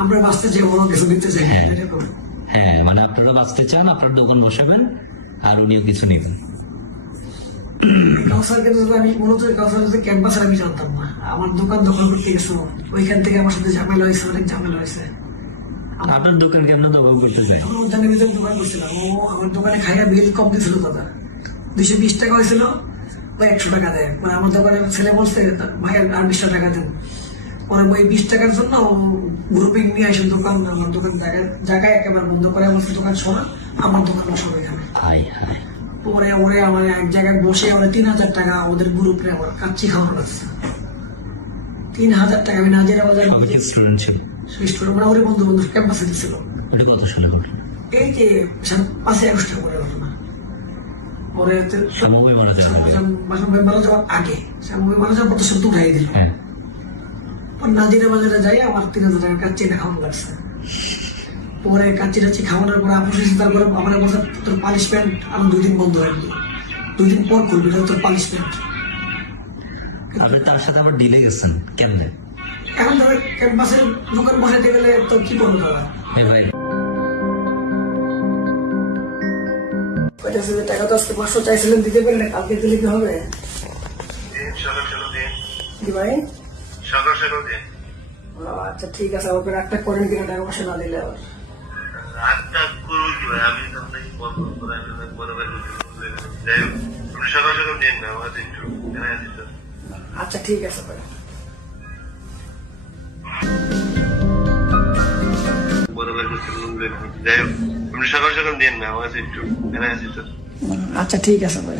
আমরা বাঁচতে চাই, বড় কিছু নিতে চাই, হ্যাঁ। এরকম। হ্যাঁ, মানে আপনারা বাঁচতে চান, আপনার দোকান বসাবেন আর উনিও কিছু নিবেন। কাউসারকে তো আমি মূলত কাউসার ক্যাম্পাসের আমি জানতাম না, আমার দোকান দখল করতে গেছো, ওইখান থেকে আমার সাথে ঝামেলা হয়েছে, অনেক ঝামেলা হয়েছে। আপনার দোকান কেন দখল করতে চাই? আমি উদ্যানের ভিতরে দোকান করছিলাম, ও আমার দোকানে খাইয়া বিল কম দিয়েছিল দাদা, 220 টাকা হয়েছিল, ভাই 100 টাকা দেয়। মানে আমার দোকানে ছেলে বলছে ভাই আর 20 টাকা দেন, পরে ওই 20 টাকার জন্য গ্রুপিং নিয়ে আসে দোকান, আমার দোকান জায়গায় একেবারে বন্ধ করে বলছে দোকান সরা, আমার দোকান বসাবো এখানে। হাই হাই, পরে ওরে আমার এক জায়গায় বসে ওরা 3000 টাকা ওদের গ্রুপে আমার কাচ্চি খাওয়ানো লাগছে। 3000 টাকা আমি নাজিরা বাজার কবে স্টুডেন্ট ছিল? মানে ওরে বন্ধু বন্ধু ক্যাম্পাসে দিচ্ছিল। ওটা কত সালে ঘটনা? এই যে 5ই আগস্ট করে ঘটনা। পরে শ্যামবাবু মারা যাওয়ার আগে? শ্যামবাবু মারা যাওয়ার আগে, শ্যামবাবু মারা যাওয়ার পর তো সব উঠাই দিল। হ্যাঁ। নাজিরা বাজারে যাই আমার 3000 টাকা কাচ্চি খাওয়ানো লাগছে। পরে কাচ্চি টাচ্চি খাওয়ানোর পরে আপনি তারপরে আমার বলছে তোর পানিশমেন্ট আমি 2 দিন বন্ধ রাখবি, 2 দিন পর করবি, এটা তোর পানিশমেন্ট। আপনি তার সাথে আবার ডিলে গেছেন কেমনে? এখন ধরো ক্যাম্পাসের দোকান বসাতে গেলে তো কি করবো দাদা? এই ভাই, টাকা তো আজকে 500 চাইছিলেন, দিতে পারেন, কালকে দিলে কি হবে? কি ভাই? আচ্ছা ঠিক আছে, আমাকে একটা করেন কিনা, টাকা পয়সা না দিলে আবার। আচ্ছা ঠিক আছে ভাই। সকাল সকাল দিন না, আমার কাছে একটু আচ্ছা ঠিক আছে ভাই।